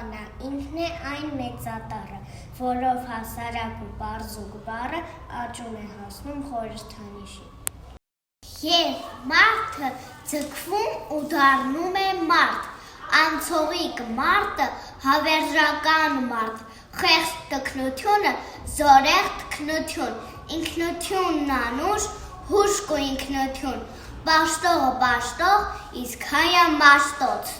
բանա, ինքն է այն մեծատառը, որով հասարակ ու պարզուկ բառը աճում է հասնում խորհրդանիշի։ Երբ մարդը ձգվում ու դառնում է մարդ, անցողիկ մարդը հավերժական մարդ, խեղճ տքնությունը զորեղ տքնություն, ինքնությունն անուշ, հուշկ ու ինքնություն, պաշտողը պաշտող, իսկ հայը մաշտոց։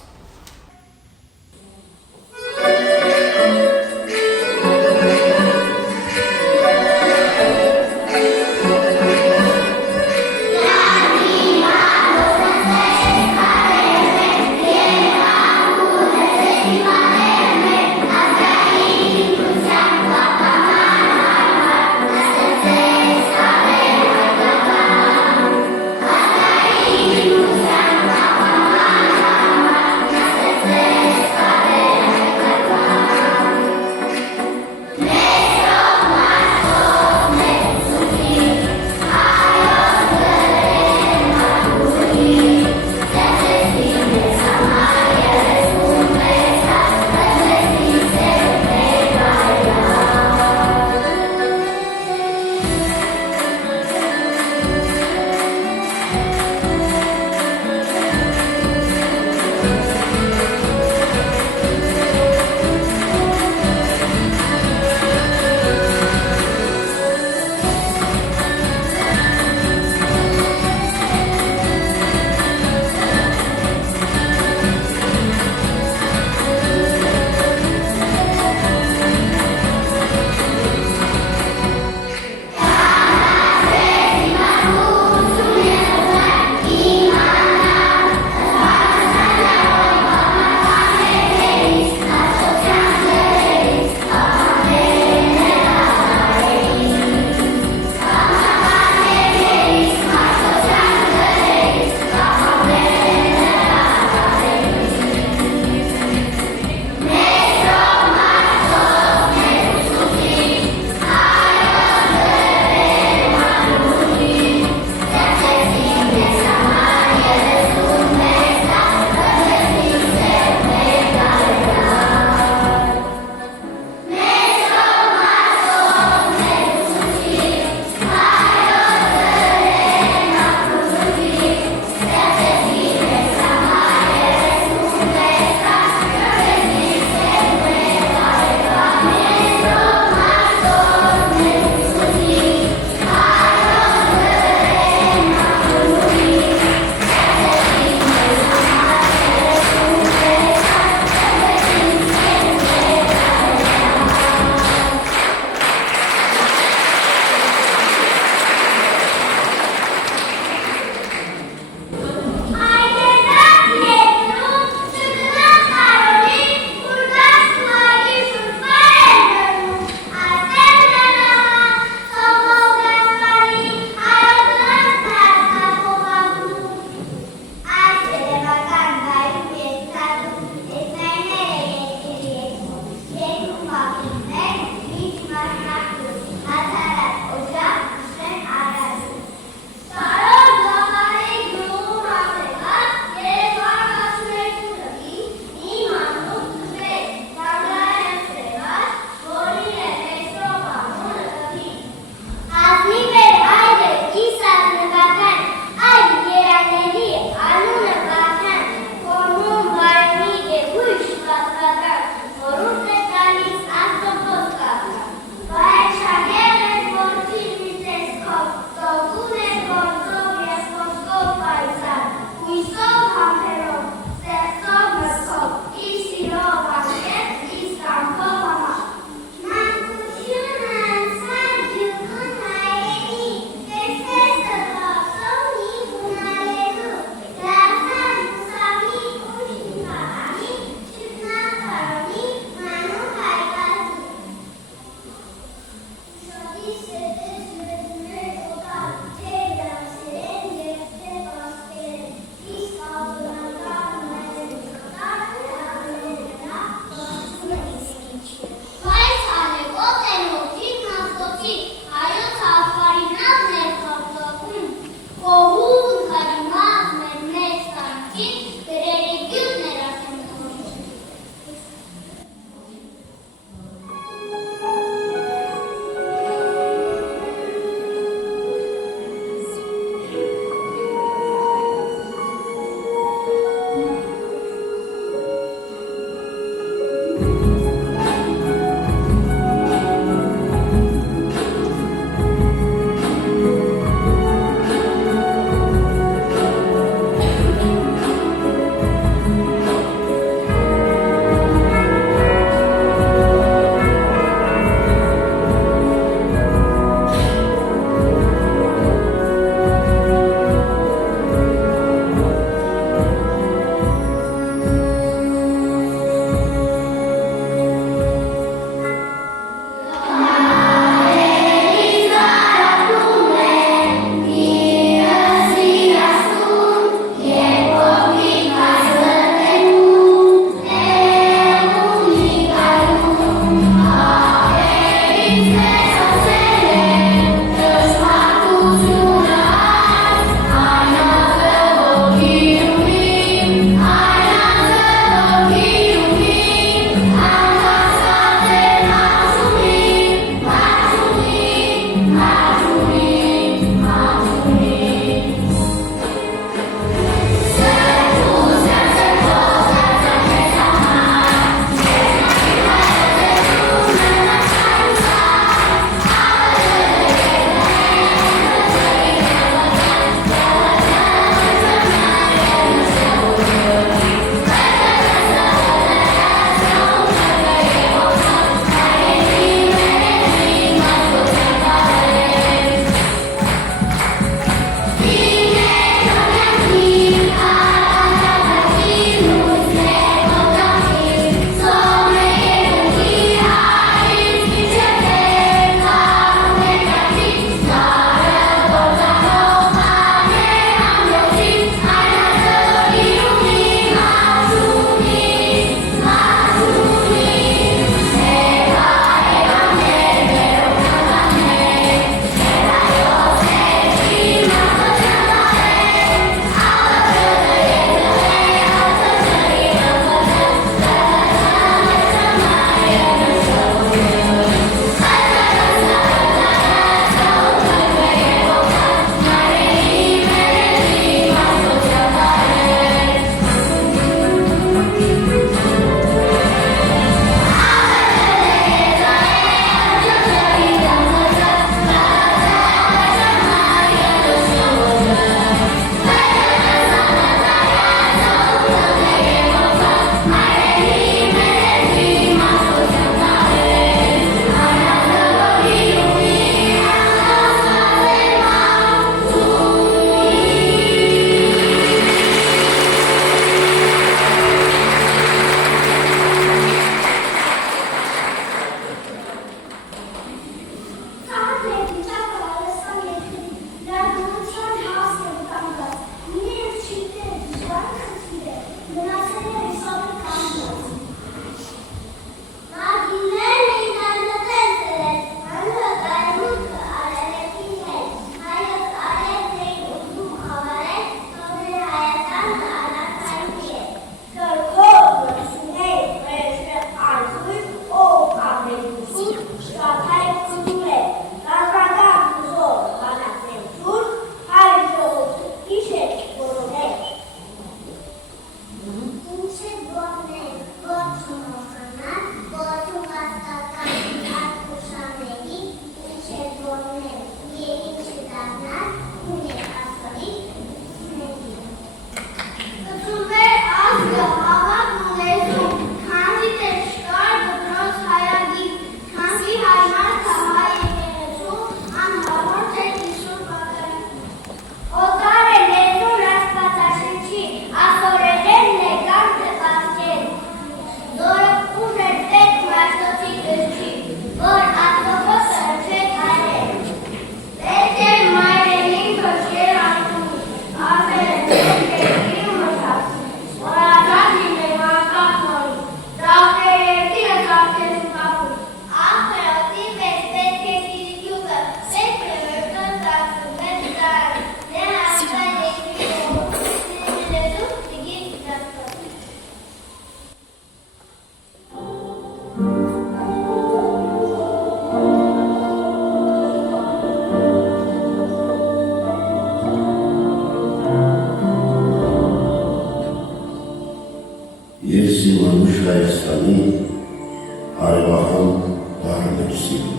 սիրում։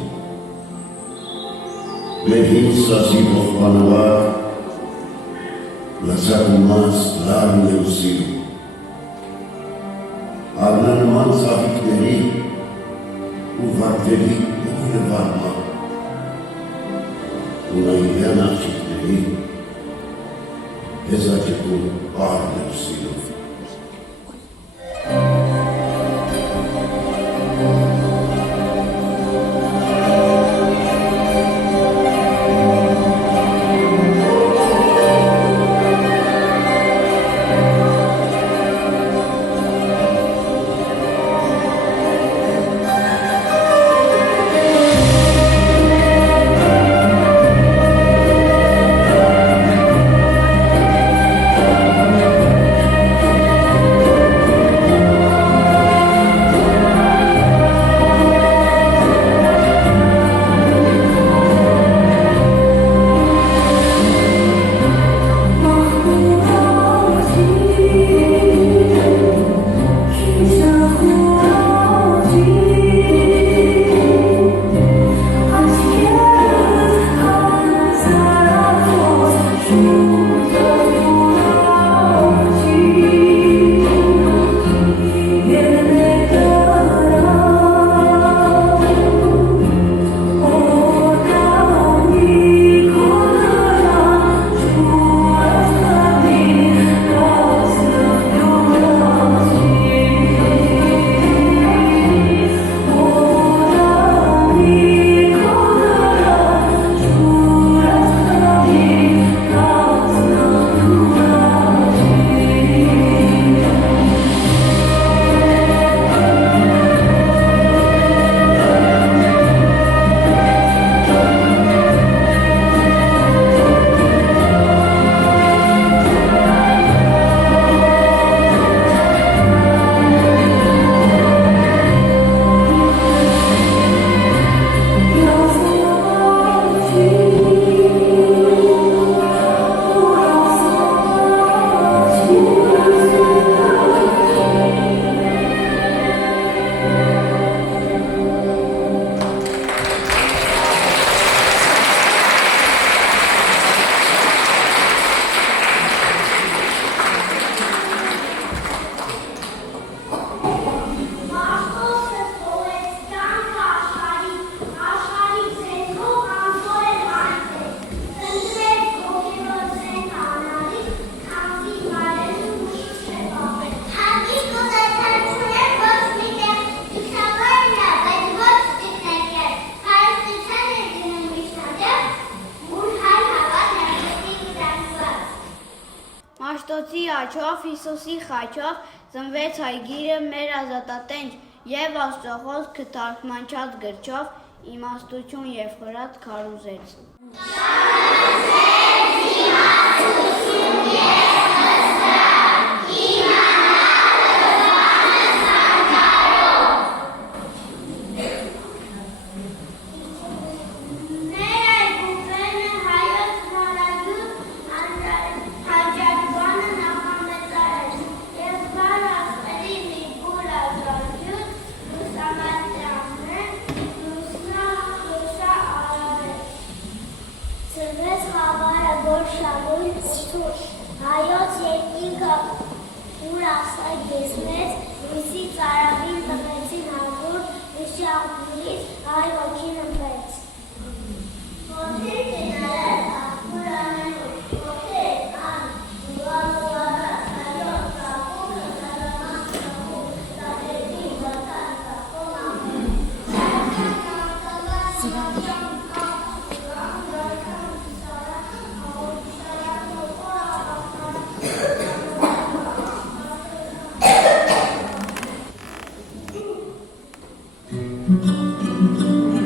Մեր հին սազի ողբանվար, լծակումած լարն է ու սիրում։ Արնանման ծաղիկների ու վարդերի ուղն է վարման, ու նայվյան աղջիկների հեզակետում պարն է ու սիրում։ Մաշտոցի աչով, Հիսուսի խաչով ծնվեց հայգիրը մեր ազատատենչ և Աստծո խոսքը թարգմանչած գրչով իմաստություն և խրատ քարոզեց։ Հայոց երկինքը ուր ասա գեսմեց, լույսի ծարավին տվեցին հագուր, լույսի աղբուրից հայ ոգին ըմպեց։ Ոտեր կենարար, աղբուր անելու, ոտեր ան, ուղալուարը, հայոց կապում, նարաման կապում, տատերին վատան կապում ամեն։ Thank you.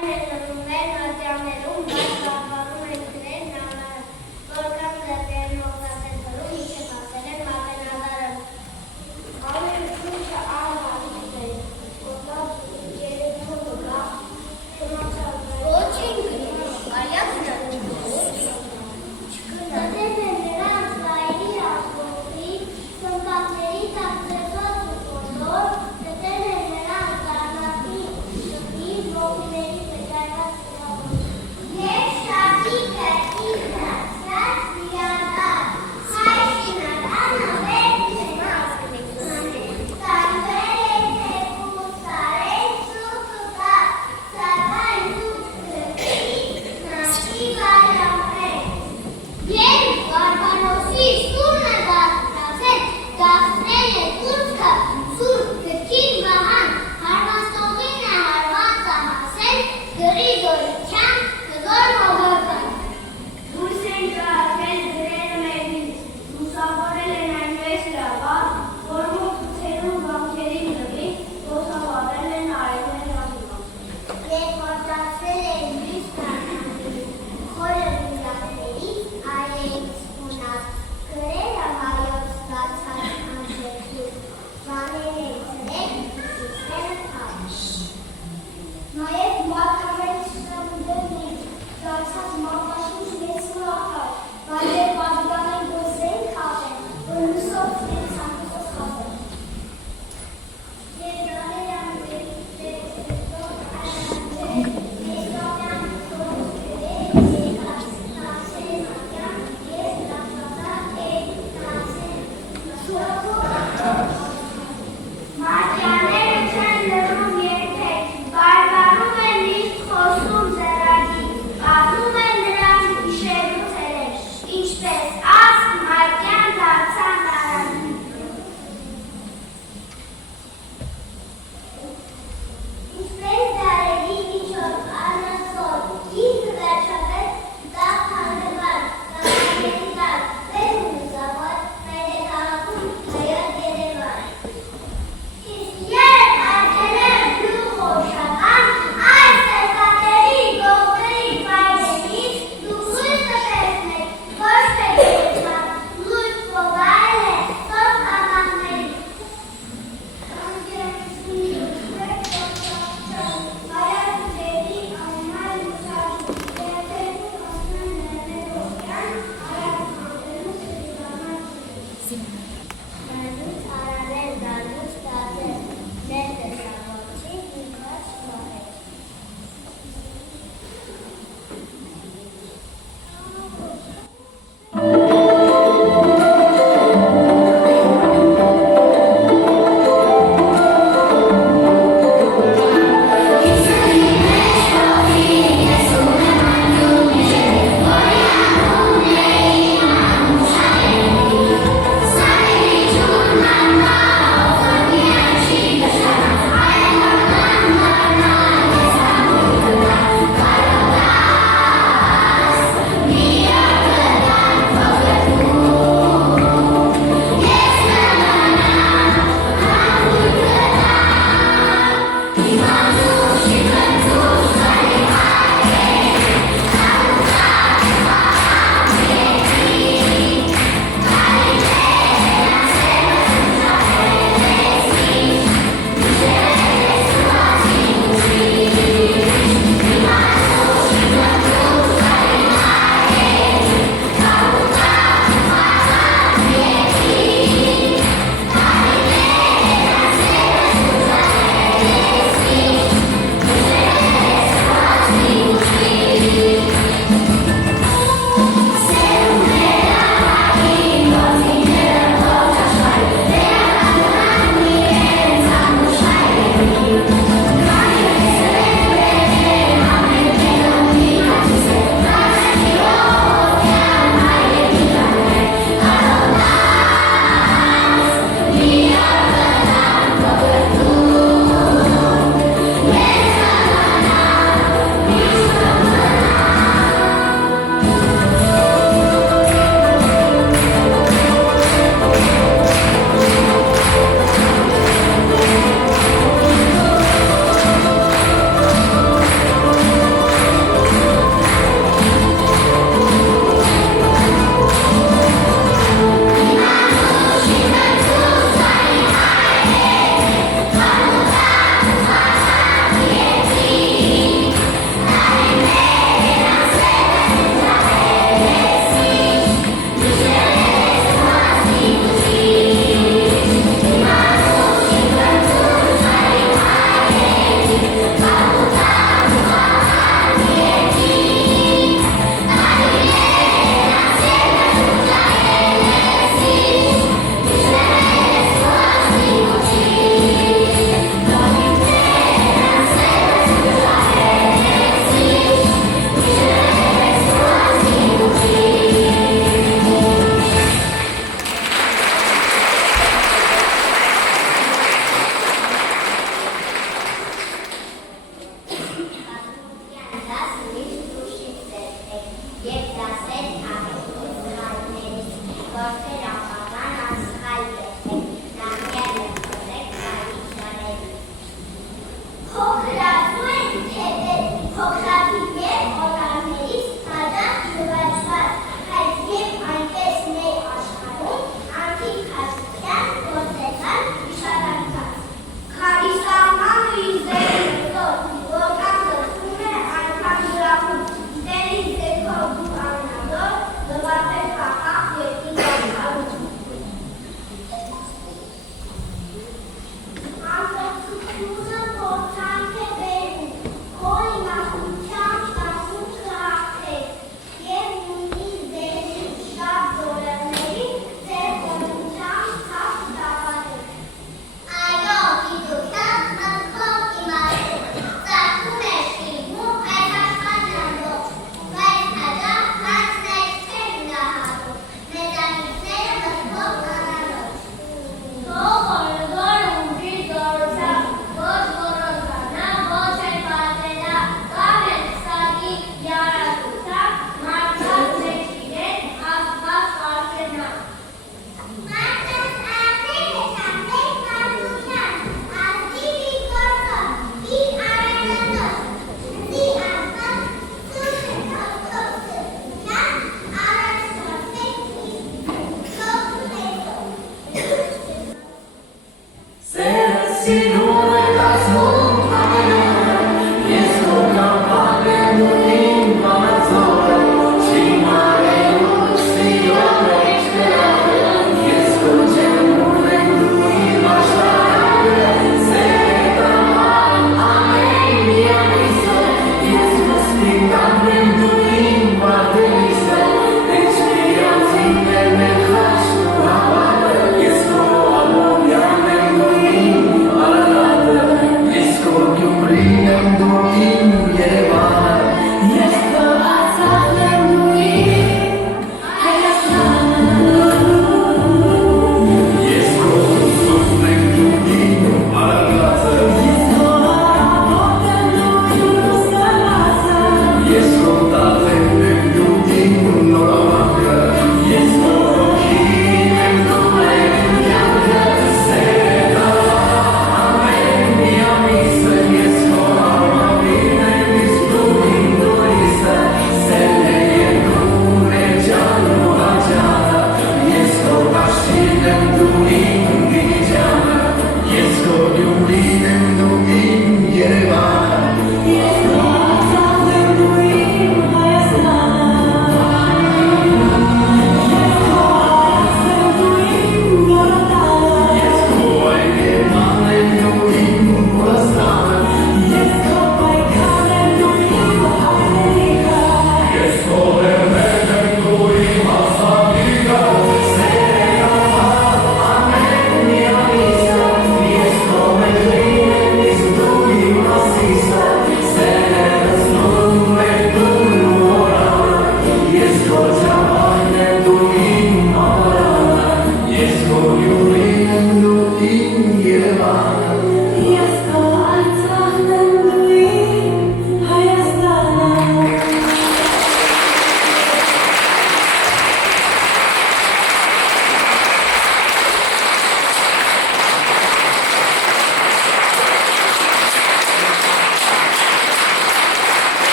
Այն է լնում մեր նատյաներում, բայց բավարում են գրերն անարը, որքան դեպերն օգտատերբրում իչև ասել են մատենադարը։ Ամեն քուչը ալվալիք է, կոտավ երեքով գա, շմացալվեր։ Ոչ են գրում, այլյակ նրում։ Չկնդատել է նրանց վայրի ասորդի, սմկատների տակծերված ու կոնդոր, դտել է նրանց դարնատի շպի, ողիների պետայված սրավոր։ Ես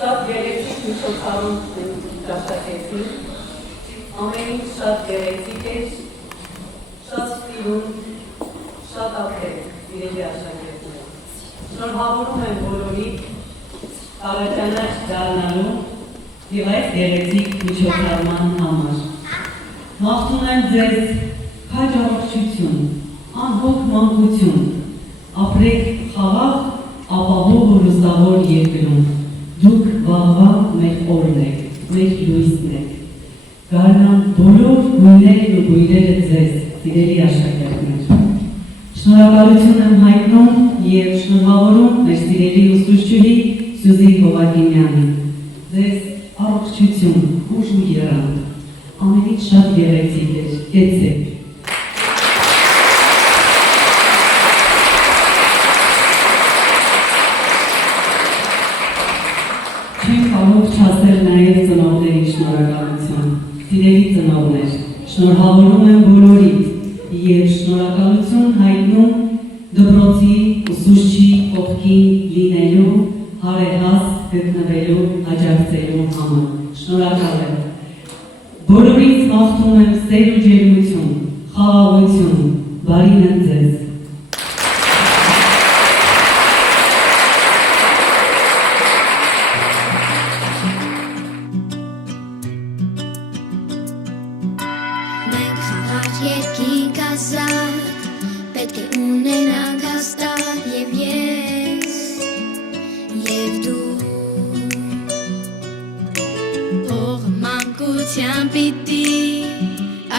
Շատ գեղեցիկ միջոցառում դաշնակեցին, ամեն ինչ շատ գեղեցիկ էր, շատ ստիլում, շատ ապրել, սիրելի աշակերտներ։ Շնորհավորում եմ բոլորիդ առաջանաչ դառնալու և այս գեղեցիկ միջոցառման համար։ Մաղթում եմ ձեզ քաջ առողջություն, անհոգ մանկություն, ապրեք խաղաղ, ապահով ու լուսավոր երկրում։ Դուք վաղվա մեր օրն եք, մեր լույսն եք։ Գարնան բոլոր գույներն ու գույրերը ձեզ, սիրելի աշակերտներ։ Շնորհակալություն եմ հայտնում և շնորհավորում մեր սիրելի ուսուցչուհի Սյուզի Հովակիմյանին։ Ձեզ առողջություն, ուժ ու եռանդ, ամենից շատ գեղեցիկ էր, կեցեք։ Չենք կարող չասել նաև ծնողների շնորհակալություն, սիրելի ծնողներ, շնորհավորում եմ բոլորիդ և շնորհակալություն հայտնում դպրոցի ուսուցչի կողքին լինելու, հարեհաս գտնվելու, աջակցելու համար։ Շնորհակալ եմ։ Բոլորից մաղթում եմ սեր ու ջերմություն, խաղաղություն, բարին եմ ձեզ։ Մենք խաղաղ երկինք ազատ, պետք է ունենանք հաստատ և ես, և դու։ Հողը մանկության պիտի,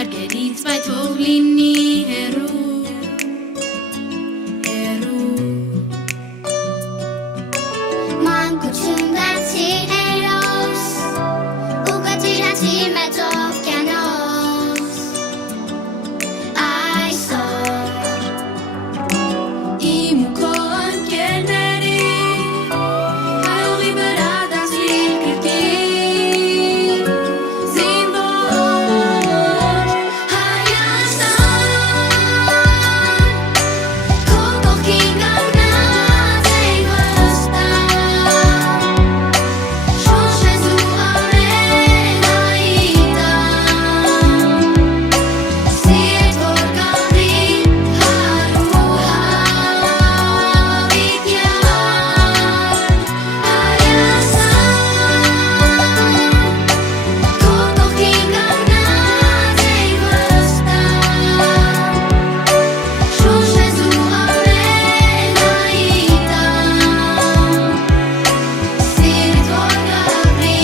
արգերից վայ թող լինի հեռու, հեռու։ Մանկություն դարձի հերոս, ու կտիրանցի մեծ օվկիանոս, այսօր իմ ու քո ընկերների հայողի վրա դասվիր կրկին, զինվոր Հայաստան, քո կողքին կանգնած ենք վստահ, շոշես ու ամենայի տան, սիրտ որ կամրի հարու հավիտյան Հայաստան, քո կողքին կանգնած ենք վստահ, շոշես ու ամենայի տան, սիրտ որ կամրի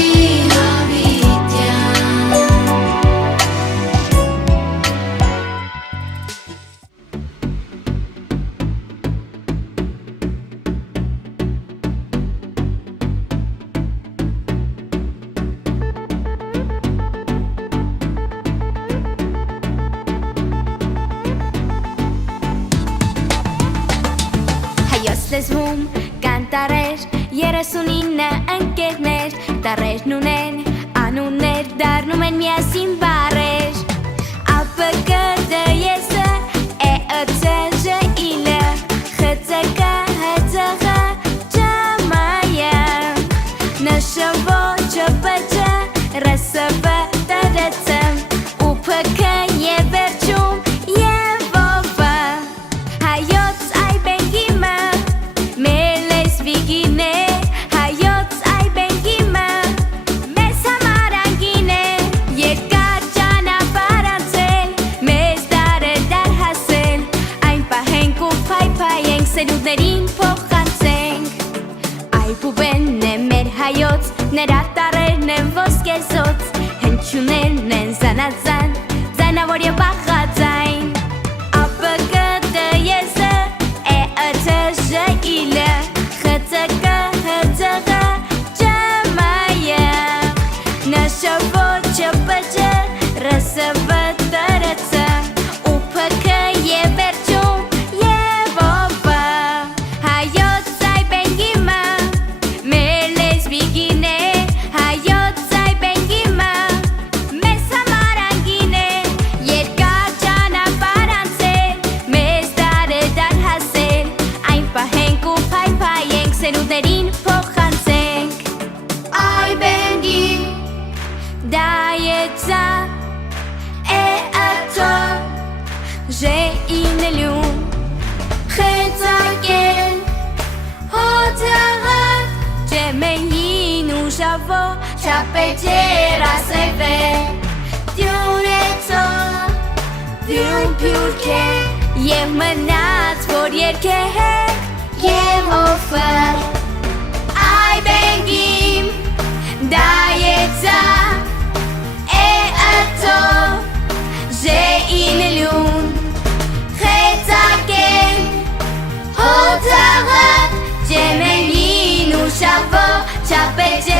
Հայոց լեզվում կան տարրեր, 39 ընկերներ, տարրերն ունեն անուններ, դառնում են միասին բառեր։ ԱՊԿ, ԴԵՍ, ԷԸՑ, ԺԻԼ, ԽՑԿ, ՀՑՂ, ՃՄՅ, ՆՇՎ, ՉՊՃ, ՌՍՎ, ՏՐՑ, ՈՒՓՔ և վերջում և ՈՎ։ Հայոց այբենգիմը մեր լեզվիկին է, հայոց այբենգիմը մեզ համար անկին է, երկար ճանապարհ անցել, մեզ դարեր հասել, այն պահենք ու փայփայենք, սերունդներին փոխանցենք։ Այբուբենն է մեր հայոց, նրա տառերն են ոսկեզոծ, հնչյուններն են զանազան, ձայնավոր և բաղաձայն։ ԱՊԿ, ԴԵՍ, ԷԸՑ, ԺԻԼ, ԽՑԿ, ՀՑՂ, ՃՄＹ, ՆՇՎ, ЧՊՃ, ՌՍՎ, ՏՐՑ, ՈՒՓՔ և վերջում և ՈՎ։ Հայոց այբենգիմը մեր լեզվիկին է, հայոց այբենգիմը մեզ համար անկին է, երկար ճանապարհ անցել, մեզ դարեր հասել, այն պահենք ու փայփայենք, սերունդներին շավո չապեջեր ասևե դյունեցո դյուն պյուրքե և մնաց որ երկեք և օֆր այ բենգիմ դայեցա է ըտո ժե ինլյուն խեցակեն հոթաղը ջեմենին ու շավո չապեջեր